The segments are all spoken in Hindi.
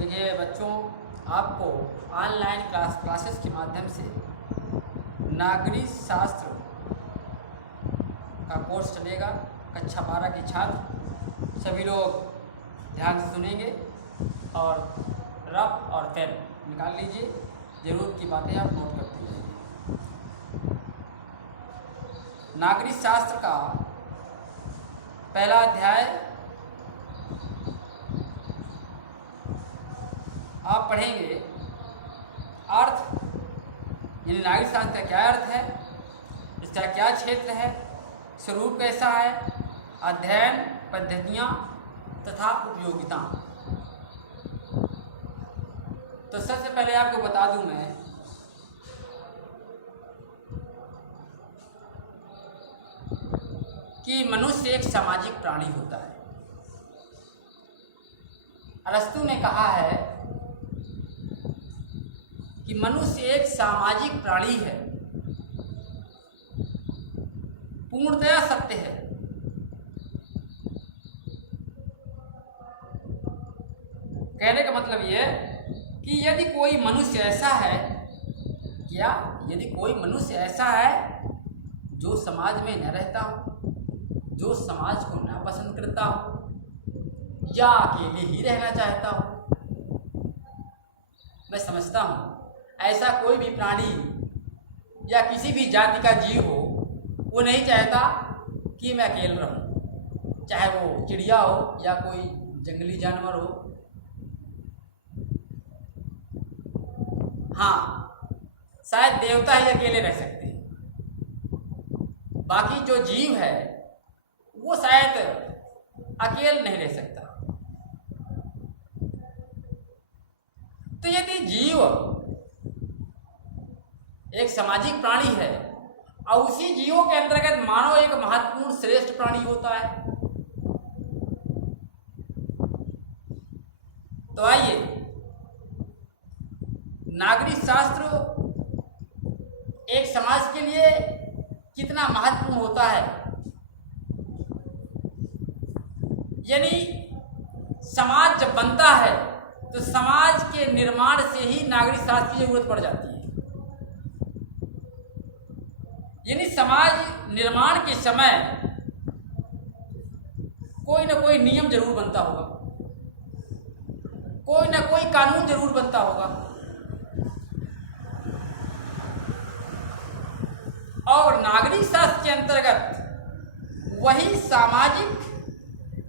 देखिए बच्चों, आपको ऑनलाइन क्लासेस के माध्यम से नागरिक शास्त्र का कोर्स चलेगा। कक्षा 12 के छात्र सभी लोग ध्यान से सुनेंगे और रफ और पेन निकाल लीजिए। ज़रूरत की बातें आप नोट करते जाइए। नागरिक शास्त्र का पहला अध्याय आप पढ़ेंगे अर्थ, यानी नागरिक शास्त्र का क्या अर्थ है, इसका क्या क्षेत्र है, स्वरूप कैसा है, अध्ययन पद्धतियाँ तथा उपयोगिता। तो सबसे पहले आपको बता दूं मैं कि मनुष्य एक सामाजिक प्राणी होता है। अरस्तु ने कहा है कि मनुष्य एक सामाजिक प्राणी है। पूर्णतया सत्य है। कहने का मतलब ये कि यदि कोई मनुष्य ऐसा है, यदि कोई मनुष्य ऐसा है जो समाज में न रहता हो, जो समाज को न पसंद करता हो या अकेले ही रहना चाहता हो, मैं समझता हूँ ऐसा कोई भी प्राणी या किसी भी जाति का जीव हो, वो नहीं चाहता कि मैं अकेले रहूं, चाहे वो चिड़िया हो या कोई जंगली जानवर हो। हाँ, शायद देवता ही अकेले रह सकते हैं, बाकी जो जीव है वो शायद अकेले नहीं रह सकता। तो यदि जीव एक सामाजिक प्राणी है और उसी जीवों के अंतर्गत मानव एक महत्वपूर्ण श्रेष्ठ प्राणी होता है, तो आइए नागरिक शास्त्र एक समाज के लिए कितना महत्वपूर्ण होता है, यानी समाज जब बनता है तो समाज के निर्माण से ही नागरिक शास्त्र की जरूरत पड़ जाती है। यानी समाज निर्माण के समय कोई ना कोई नियम जरूर बनता होगा, कोई ना कोई कानून जरूर बनता होगा, और नागरिक शास्त्र के अंतर्गत वही सामाजिक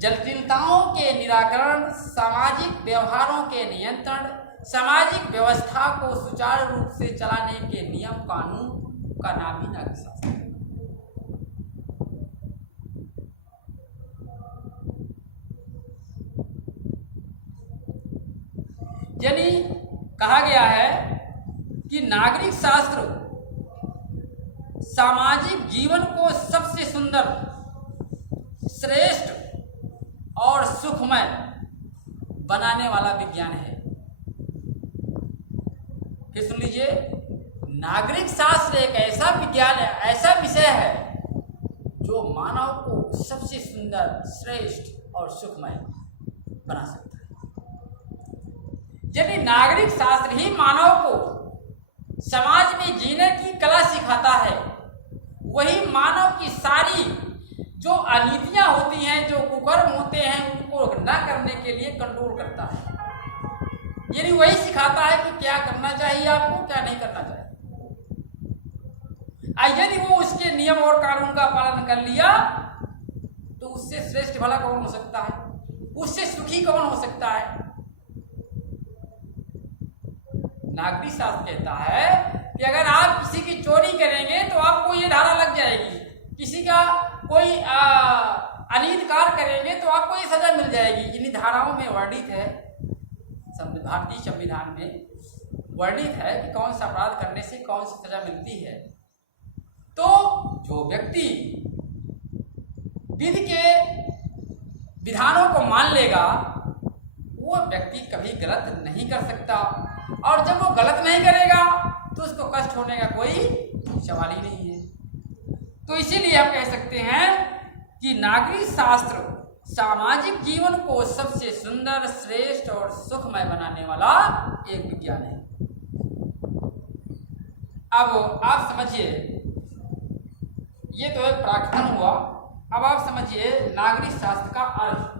जटिलताओं के निराकरण, सामाजिक व्यवहारों के नियंत्रण, सामाजिक व्यवस्था को सुचारू रूप से चलाने के नियम कानून का नाम ही नागरिक शास्त्र है। यानी कहा गया है कि नागरिक शास्त्र सामाजिक जीवन को सबसे सुंदर, श्रेष्ठ और सुखमय बनाने वाला विज्ञान है। फिर सुन लीजिए, नागरिक शास्त्र एक ऐसा विज्ञान है, ऐसा विषय है जो मानव को सबसे सुंदर, श्रेष्ठ और सुखमय बना सकता है। यदि नागरिक शास्त्र ही मानव को समाज में जीने की कला सिखाता है, वही मानव की सारी जो अनीतियां होती हैं, जो कुकर्म होते हैं, उनको न करने के लिए कंट्रोल करता है। यानी वही सिखाता है कि क्या करना चाहिए आपको, क्या नहीं करना चाहिए। यदि वो उसके नियम और कानून का पालन कर लिया तो उससे श्रेष्ठ भला कौन हो सकता है, उससे सुखी कौन हो सकता है। नागरिक शास्त्र कहता है कि अगर आप किसी की चोरी करेंगे तो आपको ये धारा लग जाएगी, किसी का कोई अनित कार्य करेंगे तो आपको ये सजा मिल जाएगी। इन्हीं धाराओं में वर्णित है, भारतीय संविधान में वर्णित है कि कौन सा अपराध करने से कौन सी सजा मिलती है। तो जो व्यक्ति विधि के विधानों को मान लेगा, वो व्यक्ति कभी गलत नहीं कर सकता, और जब वो गलत नहीं करेगा तो उसको कष्ट होने का कोई सवाल ही नहीं है। तो इसीलिए आप कह सकते हैं कि नागरिक शास्त्र सामाजिक जीवन को सबसे सुंदर, श्रेष्ठ और सुखमय बनाने वाला एक विज्ञान है। अब आप समझिए, ये तो एक प्राकृतन हुआ। अब आप समझिए नागरिक शास्त्र का अर्थ।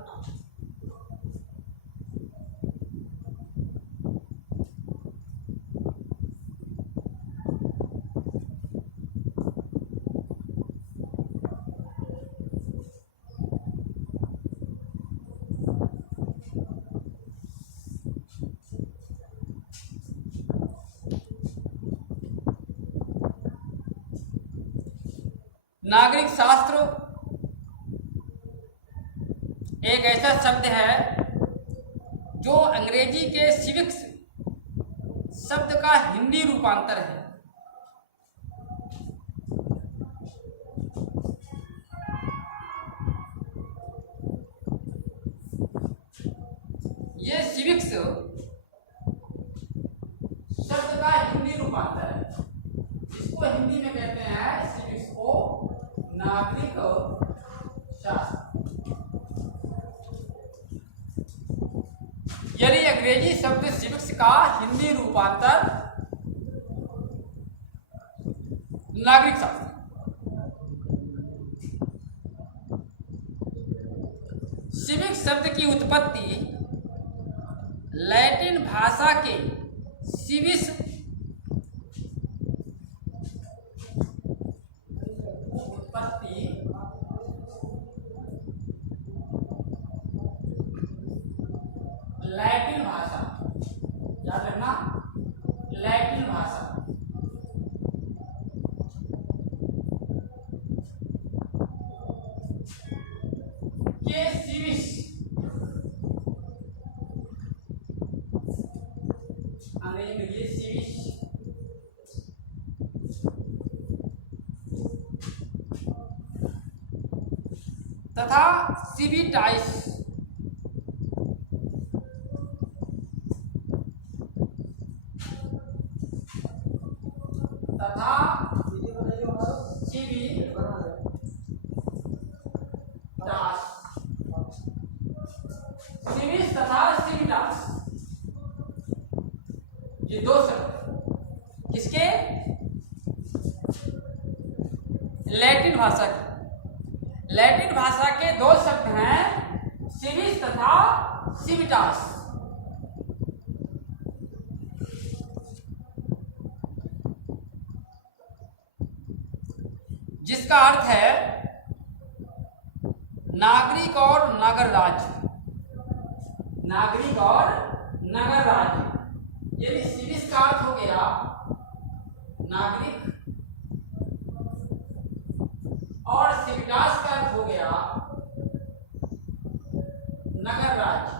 नागरिक शास्त्र एक ऐसा शब्द है जो अंग्रेजी के सिविक्स शब्द का हिंदी रूपांतर है। ये सिविक्स शब्द का हिंदी रूपांतर है। इसको हिंदी में कहते हैं, सिविक्स को नागरिक शास्त्र। यानी अंग्रेजी शब्द सिविक्स का हिंदी रूपांतर नागरिक शास्त्र। सिविक्स शब्द की उत्पत्ति लैटिन भाषा के सिविस लैटिन भाषा, याद रखना, लैटिन भाषा के सिविस, अंग्रेजी में ये सिविस तथा सिविटाइस तथा सिविस तथा सिविटास, ये दो शब्द किसके? लैटिन भाषा के। लैटिन भाषा के दो शब्द हैं, सिविस तथा सिविटास। जिसका अर्थ है नागरिक और नगर राज्य। नागरिक और नगर राज्य, यदि सिविस का अर्थ हो गया नागरिक और सिविटास का अर्थ हो गया नगर राज्य।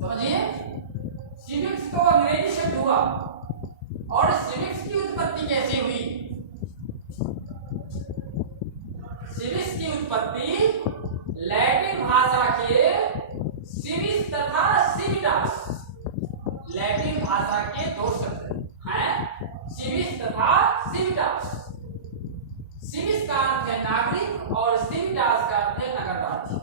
समझिए, सिविक्स तो अंग्रेजी शब्द हुआ, और सिविक्स की उत्पत्ति कैसे हुई? सिविक्स की उत्पत्ति लैटिन भाषा के सिविस तथा सिविटास, लैटिन भाषा के दो शब्द हैं, सिविस तथा सिविटास। सिविस का अर्थ है नागरिक और सिविटास का अर्थ है नगर राज्य।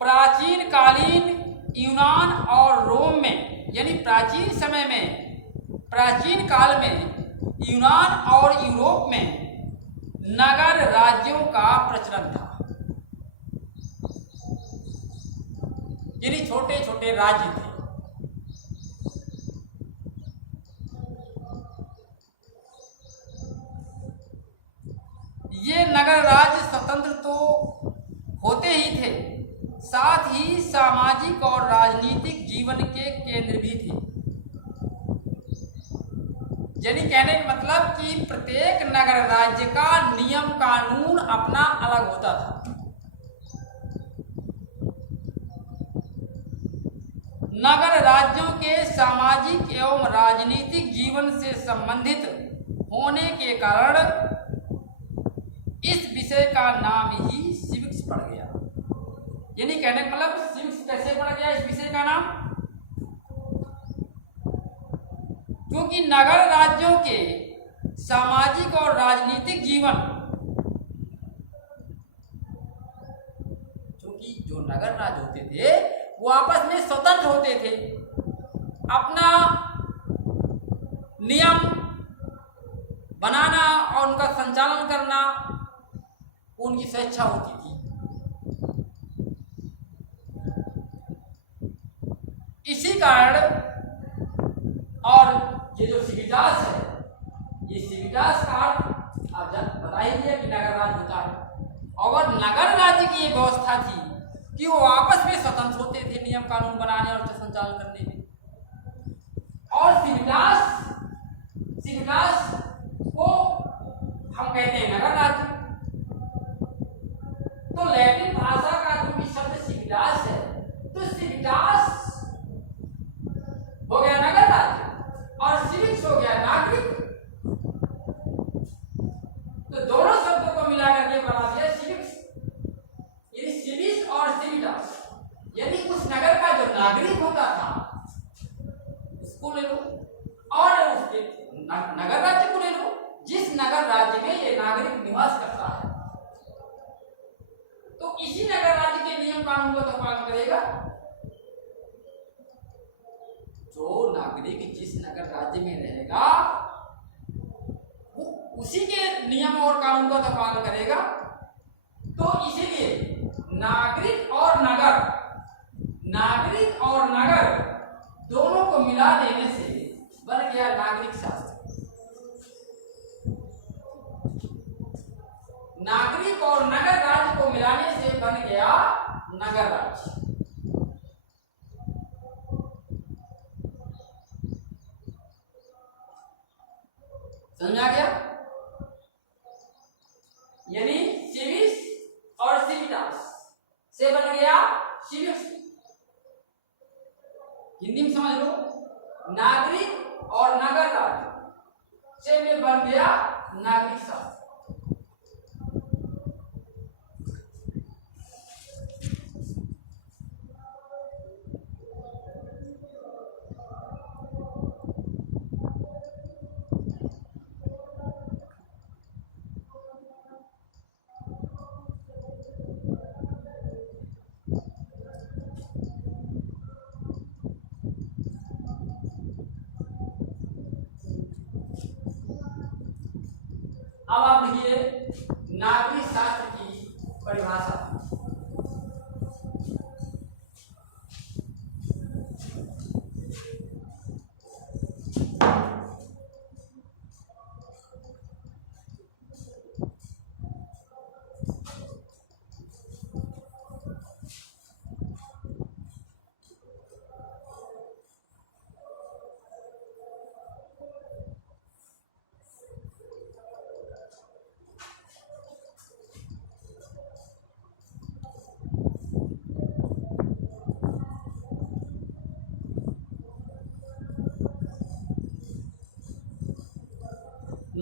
प्राचीन कालीन यूनान और रोम में, यानी प्राचीन समय में, प्राचीन काल में यूनान और यूरोप में नगर राज्यों का प्रचलन था। यानी छोटे छोटे राज्य थे। ये नगर राज्य स्वतंत्र तो होते ही थे, साथ ही सामाजिक और राजनीतिक जीवन के केंद्र भी थे। यानी कहने का मतलब कि प्रत्येक नगर राज्य का नियम कानून अपना अलग होता था। नगर राज्यों के सामाजिक एवं राजनीतिक जीवन से संबंधित होने के कारण इस विषय का नाम ही सिविक्स पड़ गया। यानी कहने का मतलब सिविक्स कैसे पड़ गया इस विषय का नाम, क्योंकि नगर राज्यों के सामाजिक और राजनीतिक जीवन, क्योंकि जो नगर राज्य होते थे वो आपस में स्वतंत्र होते थे, अपना नियम बनाना और उनका संचालन करना उनकी स्वेच्छा होती थी। इसी कारण और ये जो सिविटास है, ये सिविटास का आप बता ही दिया कि नगर राज्य होता है। और नगर राज्य की ये व्यवस्था थी कि वो आपस में स्वतंत्र होते थे नियम कानून बनाने और संचालन करने में। और सिविटास को हम कहते हैं नगर राज्य। तो लैटिन भाषा का जो भी शब्द सिविटास है, तो सिविटास हो गया नगर राज्य और सिविक्स हो गया नागरिक। तो दोनों शब्दों को मिलाकर के बना दिया सिविक्स, यानी सिविक्स और सिविटास। यानी उस नगर का जो नागरिक होता था उसको ले लो और उसके नगर राज्य को ले लो, जिस नगर राज्य में ये नागरिक निवास करता है। तो इसी नगर राज्य के नियम कानून का तो पालन करेगा। जो नागरिक जिस नगर राज्य में रहेगा वो उसी के नियम और कानून का तो पालन करेगा। तो इसीलिए नागरिक और नगर दोनों को मिला देने से बन गया नागरिक शास्त्र। नागरिक और नगर राज्य को मिलाने से बन गया नगर राज्य। समझ आ गया? यानी सिविक्स और सिविटास से बन गया सिविक्स। हिंदी में समझ लो, नागरिक और नगर राज्य से में बन गया नागरिक शास्त्र। अब आप लिखिए नागरिक शास्त्र की परिभाषा।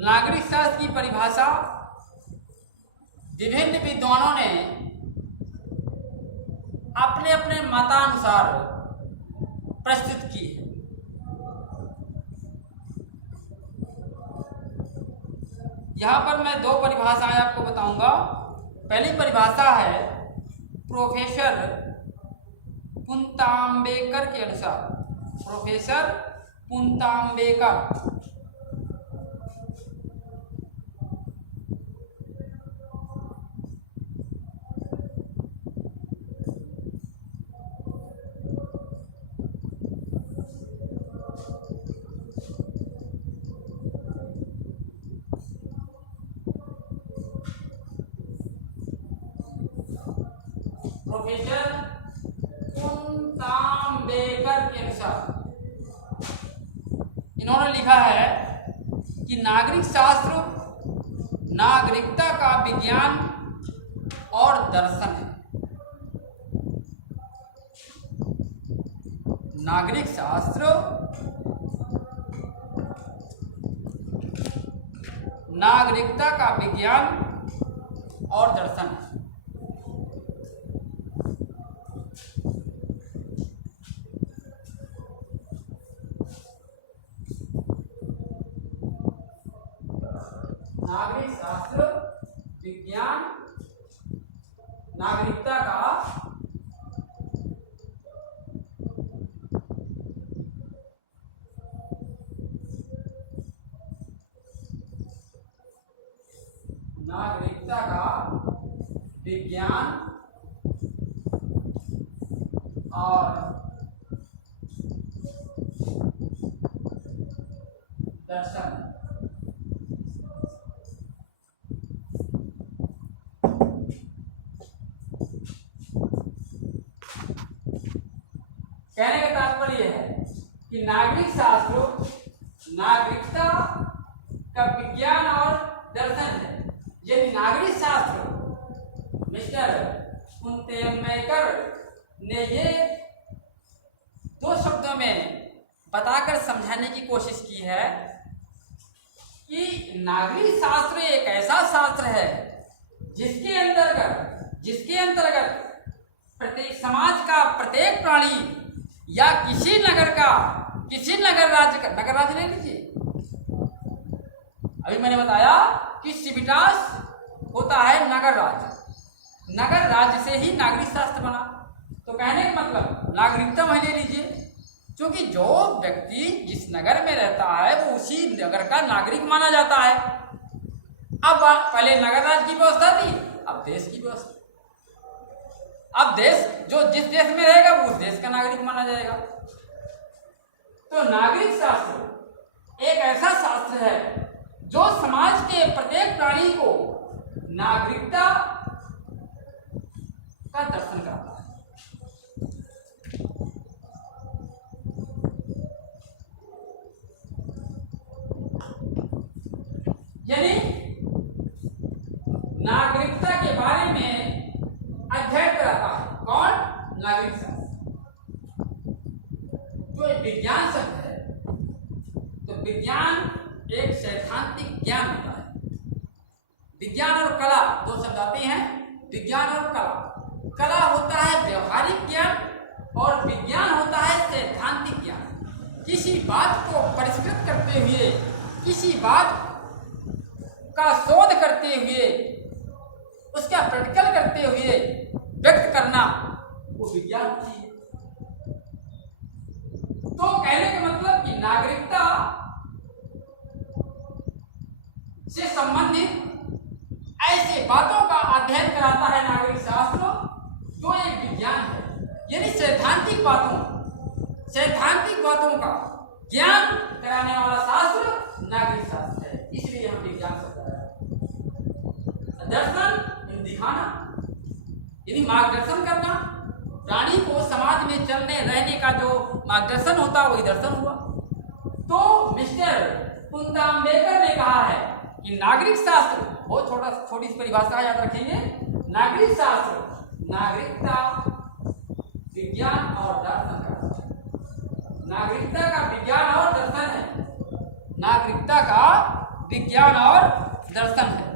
नागरिक शास्त्र की परिभाषा विभिन्न विद्वानों ने अपने अपने मतानुसार प्रस्तुत की है। यहां पर मैं दो परिभाषाएं आपको बताऊंगा। पहली परिभाषा है प्रोफेसर पुंतांबेकर के अनुसार। प्रोफेसर पुंतांबेकर प्रोफेसर पुंतांबेकर के अनुसार इन्होंने लिखा है कि नागरिक शास्त्र नागरिकता का विज्ञान और दर्शन है। नागरिक शास्त्र नागरिकता का विज्ञान और दर्शन है। नागरिक शास्त्र विज्ञान नागरिकता का विज्ञान और दर्शन। कहने का तात्पर्य है कि नागरिक शास्त्र नागरिकता का विज्ञान और दर्शन है। यदि नागरिक शास्त्र मिस्टर कुंतेमैकर ने ये दो शब्दों में बताकर समझाने की कोशिश की है कि नागरिक शास्त्र एक ऐसा शास्त्र है जिसके अंतर्गत प्रत्येक समाज का प्रत्येक प्राणी या किसी नगर राज्य ले लीजिए। अभी मैंने बताया कि सिविटास होता है नगर राज्य से ही नागरिक शास्त्र बना। तो कहने का मतलब नागरिकता वही ले लीजिए, क्योंकि जो व्यक्ति जिस नगर में रहता है वो उसी नगर का नागरिक माना जाता है। अब पहले नगर राज्य की व्यवस्था थी, अब देश की व्यवस्था। अब देश जो जिस देश में रहेगा वो उस देश का नागरिक माना जाएगा। तो नागरिक शास्त्र एक ऐसा शास्त्र है जो समाज के प्रत्येक प्राणी को नागरिकता का दर्शन कराता है। यानी नागरिकता के बारे में अध्ययन कराता है कौन? नागरिक शास्त्र। जो विज्ञान शब्द है, तो विज्ञान एक सैद्धांतिक ज्ञान होता है। विज्ञान और कला दो शब्द आते हैं, विज्ञान और कला। कला होता है व्यवहारिक ज्ञान और विज्ञान होता है सैद्धांतिक ज्ञान। किसी बात को परिष्कृत करते हुए, किसी बात का शोध करते हुए, उसका प्रैक्टिकल करते हुए व्यक्त करना वो विज्ञान होती है। तो कहने का मतलब कि नागरिकता से संबंधित ऐसे बातों का अध्ययन कराता है नागरिक शास्त्र, जो एक विज्ञान है। यानी सैद्धांतिक बातों का ज्ञान कराने वाला शास्त्र नागरिक शास्त्र है। इसलिए हम विज्ञान शब्द है। दर्शन दिखाना यानी मार्गदर्शन करना। प्राणी को समाज में चलने रहने का जो मार्गदर्शन होता है वही दर्शन हुआ। तो मिस्टर कुंतेमैकर ने कहा है कि नागरिक शास्त्र, बहुत छोटी सी परिभाषा याद रखेंगे, नागरिक शास्त्र नागरिकता विज्ञान और दर्शन का, नागरिकता का विज्ञान और दर्शन है। नागरिकता का विज्ञान और दर्शन है।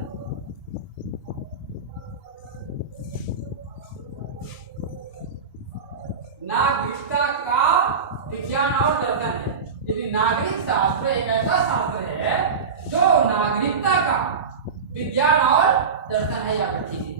नागरिकता का विज्ञान और दर्शन है। यदि नागरिक शास्त्र एक ऐसा शास्त्र है जो नागरिकता का विज्ञान और दर्शन है, या ठीक है।